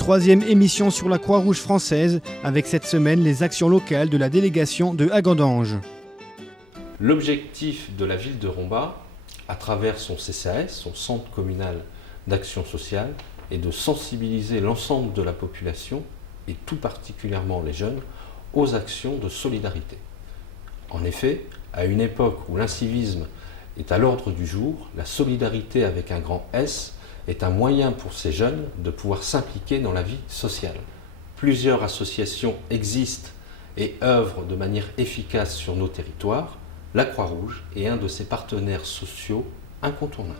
Troisième émission sur la Croix-Rouge française, avec cette semaine les actions locales de la délégation de Hagandange. L'objectif de la ville de Rombat, à travers son CCAS, son Centre communal d'action sociale, est de sensibiliser l'ensemble de la population, et tout particulièrement les jeunes, aux actions de solidarité. En effet, à une époque où l'incivisme est à l'ordre du jour, la solidarité avec un grand S est un moyen pour ces jeunes de pouvoir s'impliquer dans la vie sociale. Plusieurs associations existent et œuvrent de manière efficace sur nos territoires. La Croix-Rouge est un de ses partenaires sociaux incontournables.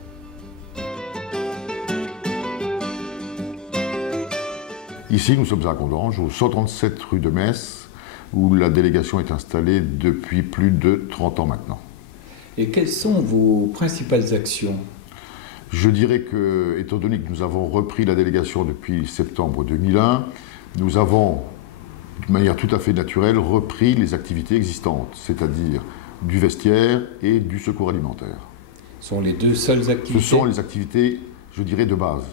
Ici, nous sommes à Hagandange, au 137 rue de Metz, où la délégation est installée depuis plus de 30 ans maintenant. Et quelles sont vos principales actions ? Je dirais que, étant donné que nous avons repris la délégation depuis septembre 2001, nous avons, de manière tout à fait naturelle, repris les activités existantes, c'est-à-dire du vestiaire et du secours alimentaire. Ce sont les deux seules activités ? Ce sont les activités, je dirais, de base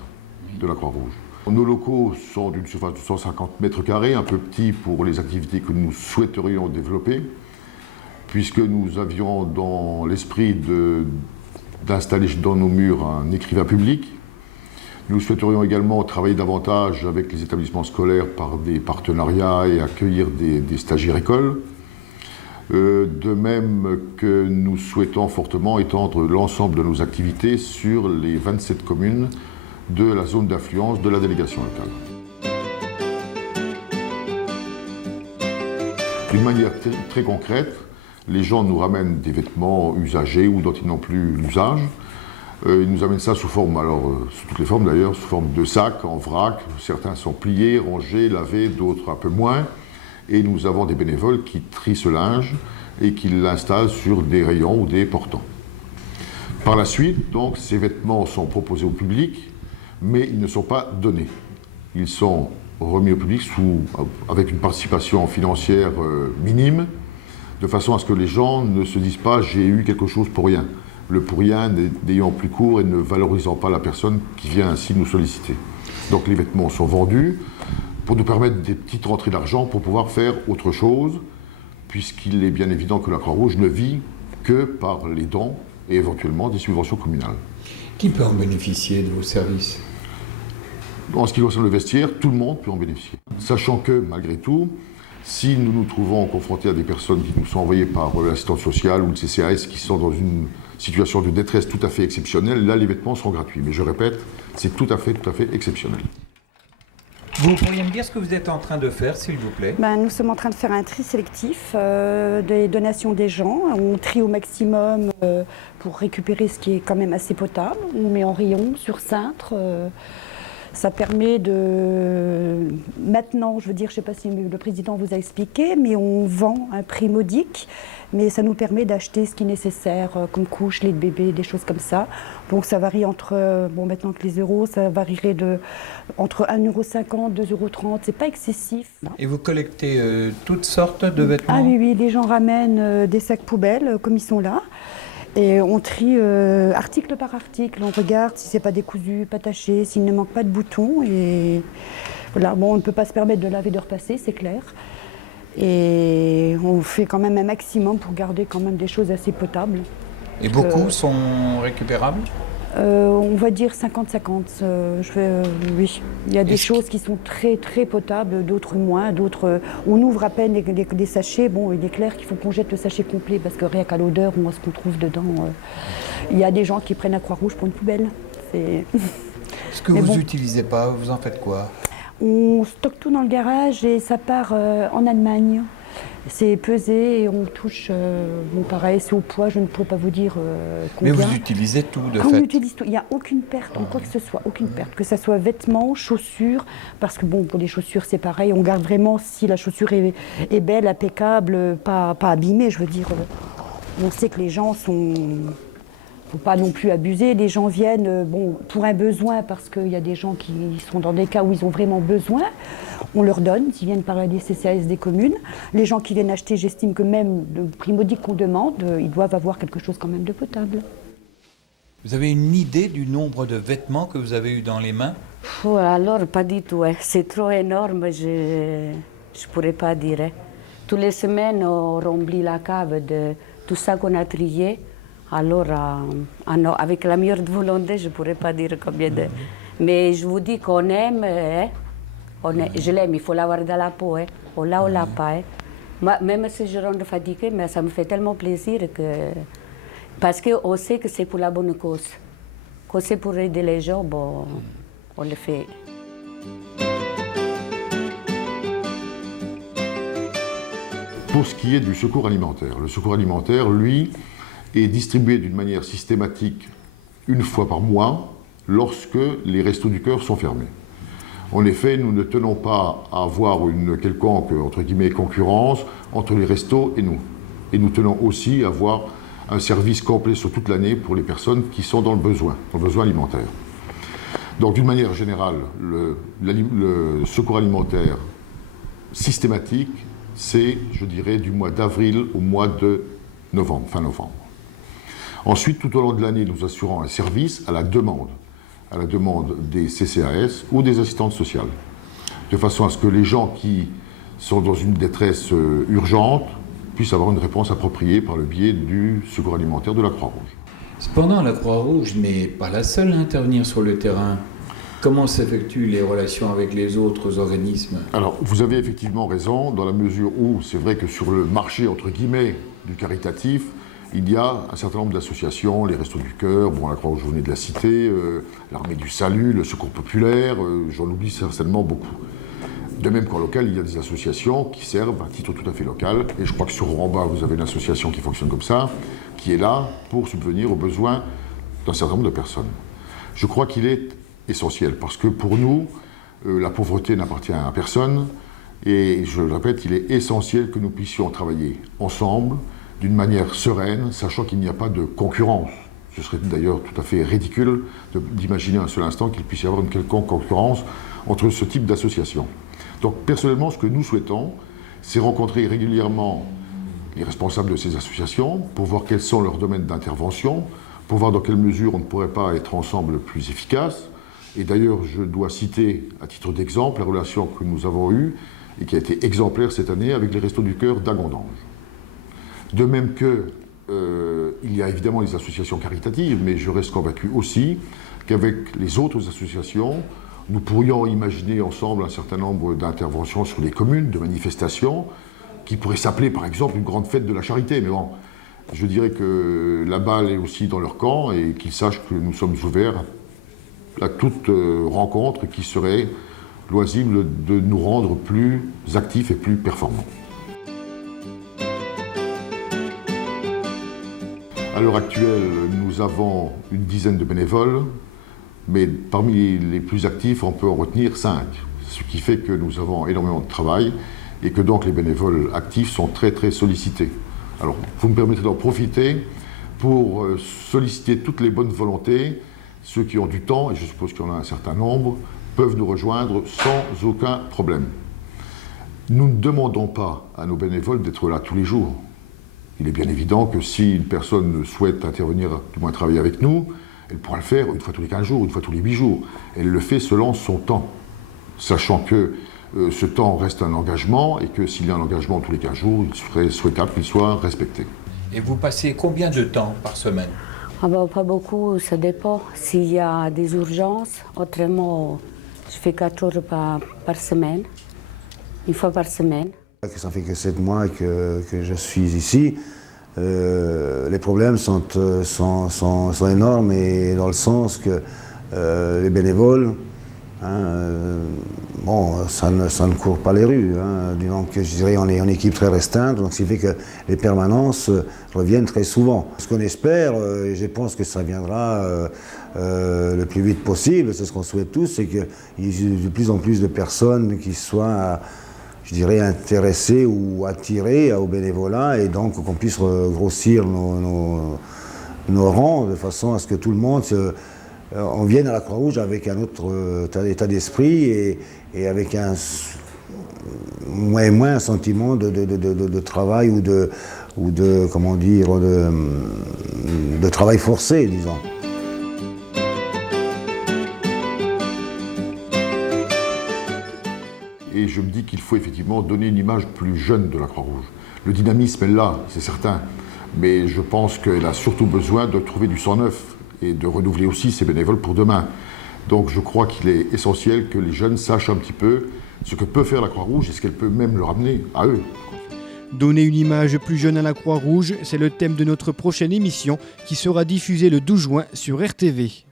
de la Croix-Rouge. Nos locaux sont d'une surface de 150 mètres carrés, un peu petits pour les activités que nous souhaiterions développer, puisque nous avions dans l'esprit d'installer dans nos murs un écrivain public. Nous souhaiterions également travailler davantage avec les établissements scolaires par des partenariats et accueillir des stagiaires écoles. De même que nous souhaitons fortement étendre l'ensemble de nos activités sur les 27 communes de la zone d'influence de la délégation locale. D'une manière très concrète, les gens nous ramènent des vêtements usagés ou dont ils n'ont plus l'usage. Ils nous amènent ça sous forme, sous toutes les formes d'ailleurs, sous forme de sacs, en vrac. Certains sont pliés, rangés, lavés, d'autres un peu moins. Et nous avons des bénévoles qui trient ce linge et qui l'installent sur des rayons ou des portants. Par la suite, donc, ces vêtements sont proposés au public, mais ils ne sont pas donnés. Ils sont remis au public avec une participation financière minime, de façon à ce que les gens ne se disent pas « j'ai eu quelque chose pour rien ». Le pour rien n'ayant plus court et ne valorisant pas la personne qui vient ainsi nous solliciter. Donc les vêtements sont vendus pour nous permettre des petites rentrées d'argent pour pouvoir faire autre chose, puisqu'il est bien évident que la Croix-Rouge ne vit que par les dons et éventuellement des subventions communales. Qui peut en bénéficier de vos services ? En ce qui concerne le vestiaire, tout le monde peut en bénéficier. Sachant que, malgré tout, si nous nous trouvons confrontés à des personnes qui nous sont envoyées par l'assistance sociale ou le CCAS qui sont dans une situation de détresse tout à fait exceptionnelle, là les vêtements seront gratuits. Mais je répète, c'est tout à fait exceptionnel. Vous pourriez me dire ce que vous êtes en train de faire, s'il vous plaît ? Nous sommes en train de faire un tri sélectif des donations des gens. On trie au maximum pour récupérer ce qui est quand même assez potable. On met en rayon, sur cintre. Ça permet de... Maintenant, je veux dire, je ne sais pas si le président vous a expliqué, mais on vend un prix modique. Mais ça nous permet d'acheter ce qui est nécessaire, comme couches, lait de bébé, des choses comme ça. Donc ça varie entre, maintenant que les euros, ça varierait entre 1,50 €, 2,30 €, c'est pas excessif. Et vous collectez toutes sortes de vêtements ? Ah oui, les gens ramènent des sacs poubelles, comme ils sont là. Et on trie article par article, on regarde si c'est pas décousu, pas taché, s'il ne manque pas de boutons. Et voilà, on ne peut pas se permettre de laver, de repasser, c'est clair. Et on fait quand même un maximum pour garder quand même des choses assez potables. Et beaucoup sont récupérables ? On va dire 50-50. Oui, il y a des choses qui sont très très potables, d'autres moins, d'autres... on ouvre à peine des sachets. Bon, il est clair qu'il faut qu'on jette le sachet complet parce que rien qu'à l'odeur, ce qu'on trouve dedans... Il y a des gens qui prennent la Croix-Rouge pour une poubelle. Ce que vous n'utilisez pas, vous en faites quoi ? On stocke tout dans le garage et ça part en Allemagne. C'est pesé et on touche, pareil, c'est au poids, je ne pourrais pas vous dire combien. Mais vous utilisez tout de fait ? On utilise tout, il n'y a aucune perte en quoi que ce soit, aucune perte. Que ce soit vêtements, chaussures, parce que pour les chaussures c'est pareil, on garde vraiment si la chaussure est belle, impeccable, pas abîmée, je veux dire. On sait que les gens sont... Il ne faut pas non plus abuser, les gens viennent pour un besoin parce qu'il y a des gens qui sont dans des cas où ils ont vraiment besoin. On leur donne, s'ils viennent par des CCAS des communes. Les gens qui viennent acheter, j'estime que même le prix modique qu'on demande, ils doivent avoir quelque chose quand même de potable. Vous avez une idée du nombre de vêtements que vous avez eu dans les mains ? Alors, pas du tout. C'est trop énorme, je ne pourrais pas dire. Toutes les semaines, on remplit la cave de tout ça qu'on a trié. Alors, avec la meilleure volonté, je ne pourrais pas dire combien de... Mais je vous dis qu'on aime, je l'aime, il faut l'avoir dans la peau. On l'a ou l'a pas. Moi, même si je rentre fatiguée, mais ça me fait tellement plaisir que... Parce qu'on sait que c'est pour la bonne cause. Quand c'est pour aider les gens, bon, on le fait. Pour ce qui est du secours alimentaire, le secours alimentaire, lui, est distribué d'une manière systématique une fois par mois lorsque les Restos du Cœur sont fermés. En effet, nous ne tenons pas à avoir une quelconque, entre guillemets, concurrence entre les restos et nous. Et nous tenons aussi à avoir un service complet sur toute l'année pour les personnes qui sont dans le besoin alimentaire. Donc, d'une manière générale, le secours alimentaire systématique, c'est, je dirais, du mois d'avril au mois de novembre, fin novembre. Ensuite, tout au long de l'année, nous assurons un service à la demande des CCAS ou des assistantes sociales, de façon à ce que les gens qui sont dans une détresse urgente puissent avoir une réponse appropriée par le biais du secours alimentaire de la Croix-Rouge. Cependant, la Croix-Rouge n'est pas la seule à intervenir sur le terrain. Comment s'effectuent les relations avec les autres organismes? Alors, vous avez effectivement raison, dans la mesure où c'est vrai que sur le marché, entre guillemets, du caritatif, il y a un certain nombre d'associations, les Restos du Cœur, bon, la Croix-Rouge, vous venez de la citer, l'Armée du Salut, le Secours Populaire, j'en oublie certainement beaucoup. De même qu'en local, il y a des associations qui servent à titre tout à fait local, et je crois que sur Rouen-Bas, vous avez une association qui fonctionne comme ça, qui est là pour subvenir aux besoins d'un certain nombre de personnes. Je crois qu'il est essentiel, parce que pour nous, la pauvreté n'appartient à personne, et je le répète, il est essentiel que nous puissions travailler ensemble, d'une manière sereine, sachant qu'il n'y a pas de concurrence. Ce serait d'ailleurs tout à fait ridicule d'imaginer un seul instant qu'il puisse y avoir une quelconque concurrence entre ce type d'association. Donc personnellement, ce que nous souhaitons, c'est rencontrer régulièrement les responsables de ces associations pour voir quels sont leurs domaines d'intervention, pour voir dans quelle mesure on ne pourrait pas être ensemble plus efficaces. Et d'ailleurs, je dois citer, à titre d'exemple, la relation que nous avons eue et qui a été exemplaire cette année avec les Restos du Cœur d'Agondange. De même qu'il y a évidemment les associations caritatives, mais je reste convaincu aussi qu'avec les autres associations, nous pourrions imaginer ensemble un certain nombre d'interventions sur les communes, de manifestations, qui pourraient s'appeler par exemple une grande fête de la charité. Mais bon, je dirais que la balle est aussi dans leur camp et qu'ils sachent que nous sommes ouverts à toute rencontre qui serait loisible de nous rendre plus actifs et plus performants. À l'heure actuelle, nous avons une dizaine de bénévoles, mais parmi les plus actifs, on peut en retenir 5, ce qui fait que nous avons énormément de travail et que donc les bénévoles actifs sont très très sollicités. Alors, vous me permettrez d'en profiter pour solliciter toutes les bonnes volontés. Ceux qui ont du temps, et je suppose qu'il y en a un certain nombre, peuvent nous rejoindre sans aucun problème. Nous ne demandons pas à nos bénévoles d'être là tous les jours. Il est bien évident que si une personne souhaite intervenir, du moins travailler avec nous, elle pourra le faire une fois tous les 15 jours, une fois tous les 8 jours. Elle le fait selon son temps, sachant que ce temps reste un engagement et que s'il y a un engagement tous les 15 jours, il serait souhaitable qu'il soit respecté. Et vous passez combien de temps par semaine? Pas beaucoup, ça dépend. S'il y a des urgences, autrement, je fais 4 jours par semaine, une fois par semaine. Ça fait que 7 mois que je suis ici. Les problèmes sont énormes et dans le sens que les bénévoles, ça ne court pas les rues. Donc, je dirais on est en équipe très restreinte, donc ce qui fait que les permanences reviennent très souvent. Ce qu'on espère, et je pense que ça viendra le plus vite possible, c'est ce qu'on souhaite tous, c'est qu'il y ait de plus en plus de personnes qui soient, je dirais, intéressés ou attirés au bénévolat et donc qu'on puisse grossir nos rangs de façon à ce que tout le monde on vienne à la Croix-Rouge avec un autre état d'esprit et avec moins un sentiment de travail ou de comment dire, de travail forcé, disons. et je me dis qu'il faut effectivement donner une image plus jeune de la Croix-Rouge. Le dynamisme est là, c'est certain, mais je pense qu'elle a surtout besoin de trouver du sang neuf et de renouveler aussi ses bénévoles pour demain. Donc je crois qu'il est essentiel que les jeunes sachent un petit peu ce que peut faire la Croix-Rouge et ce qu'elle peut même leur amener à eux. Donner une image plus jeune à la Croix-Rouge, c'est le thème de notre prochaine émission qui sera diffusée le 12 juin sur RTV.